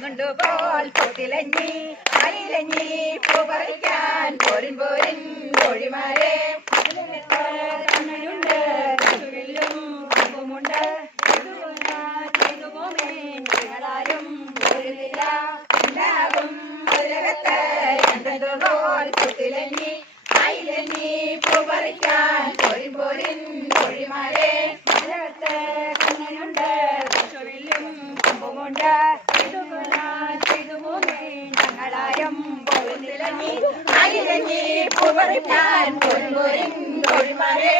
പോൽ പൊത്തിലഞ്ഞി അയിലഞ്ഞി പൂ പറിക്കാൻ പോരിൻ പോരിൻ കോഴിമാരെ കണ്ണനുണ്ട് കണ്ണുവില്ലും കൊമ്പുമുണ്ട് ും ഉണ്ടാകും ഒരകത്ത് എന്തെന്തോ പോൽ പൊത്തിലഞ്ഞി അയിലഞ്ഞി പൂ പറിക്കാൻ പോരിൻ പോരിൻ കോഴിമാരെ ഒരകത്ത് കണ്ണനുണ്ട് കണ്ണുവില്ലും കൊമ്പുമുണ്ട് അയിലഞ്ഞി പൂ പറിക്കാൻ പോരിൻ പോരിൻ കോഴിമാരെ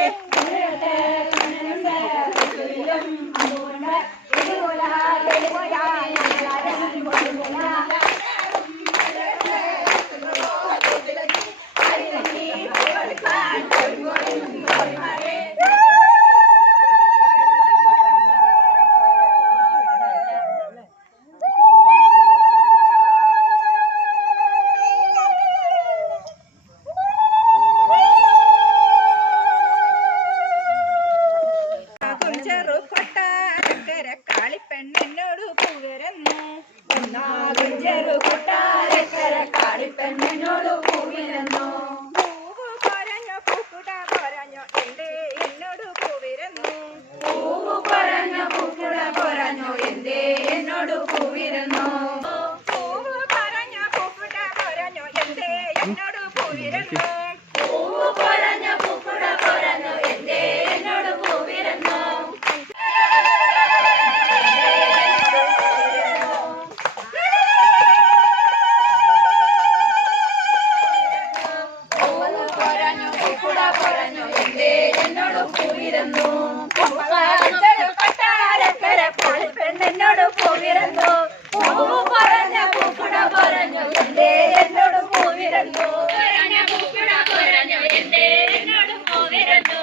കാളിപ്പെണ്ണോട് പൂവിരന്നു പൂവ് പറഞ്ഞോ പൂക്കുട പറഞ്ഞോ എന്തേ എന്നോട് പൂവിരന്നു പൂവ് പറഞ്ഞോ പൂക്കുട പറഞ്ഞോ എന്തേ എന്നോട് പൂവിരന്നു പൂവ് പറഞ്ഞോ പൂക്കുട പറഞ്ഞോ എന്തേ എന്നോട് പൂവിരന്നു പൂവ് പറഞ്ഞോ പൂക്കുട പറഞ്ഞോ എന്തേ എന്നോട് പൂവിരന്നു പെണ്ണോട് പോവിരുന്നു പൂവ് പറഞ്ഞ പൂക്കുട പറഞ്ഞു എന്തേ എന്നോട് പോവിരുന്നു പൂക്കുട പറഞ്ഞു എന്തേ എന്നോട് പോവിരുന്നു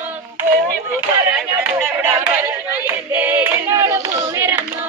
പറഞ്ഞ പൂക്കുട പറഞ്ഞു എന്തേ എന്നോട് പോവിരുന്നു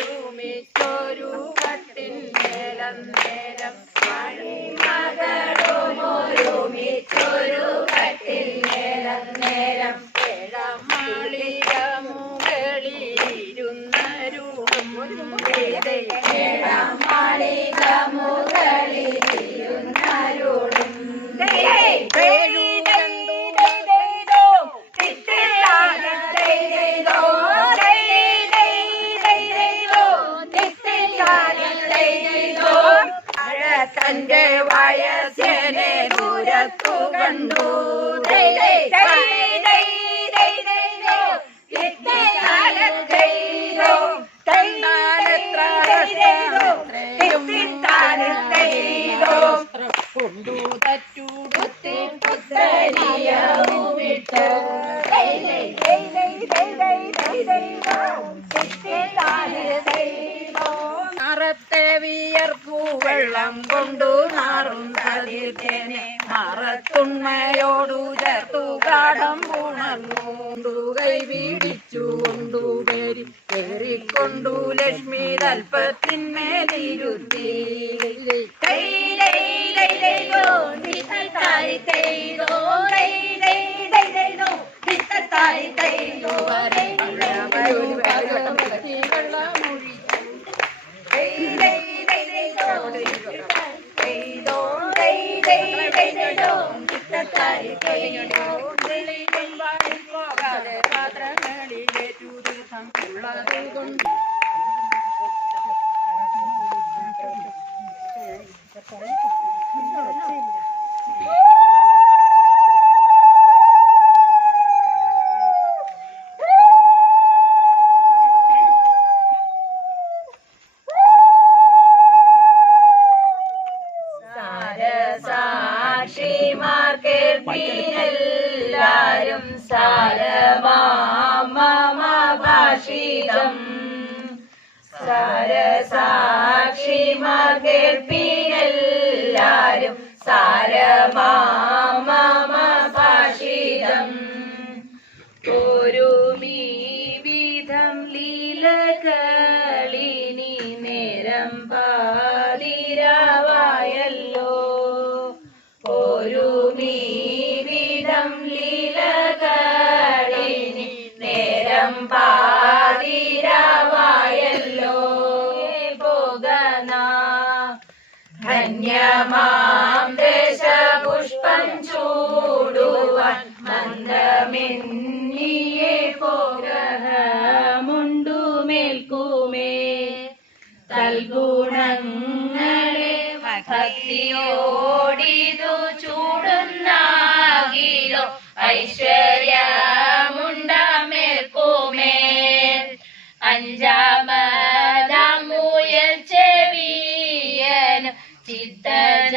ആഴിമകളുമൊരുമിച്ചൊരു കട്ടിൽമേലന്നേരം ആഴിമകളുമൊരുമിച്ചൊരു കട്ടിൽമേലന്നേരം ഏഴമാളിക മുകളിലിരുന്നരുളും ഏഴമാളിക മുകളിലിരുന്നരുളും തന്റെ വയസ്സനെ ദൂരത്തു കണ്ടു കൊണ്ടു തറ്റുടുത്തി തരിയവുമിട്ട് നിറത്തെ വിയർപ്പു വെള്ളം കൊണ്ടു നാറും തതിർത്തേനെ മറത്തുണ്മയോടു ചേർത്തു കാടം പൂണർന്നു കൈ വീടിച്ചു കൊണ്ടു പേരി കേറിക്കൊണ്ടു ലക്ഷ്മി തൽപ്പത്തിന്മേലിരുത്തി പോകാതെ പാത്രങ്ങളിലേറ്റു തീർത്ഥം ഉള്ളതുകൊണ്ട് സാക്ഷിമാർ കേൾപ്പീനെല്ലാരും സാരമാമഭാഷിതം സാരസാക്ഷിമാർ കേൾപ്പീനെല്ലാരും സാരമാമഭാഷിതം ഒരുമീ വിധം ലീലകളിനി നേരം പാതിരാവായല്ലോ ഒരുമീ വിധം ലീലകളിനി നേരം പാതിരാവായല്ലോ പോകനാ ധന്യമാം ദേശപുഷ്പം ചൂടുവാൻ മന്ദമെന്നിയെ പോകമുണ്ടുമേൽക്കുമേ തൽഗുണങ്ങളെ ഭക്തിയോടിതു ചൂടുന്നാകിലോ ഐശ്വര്യമുണ്ടാമേൽക്കുമേ അഞ്ചാമതാം മുയൽ ചെവിയനും ചിത്തജ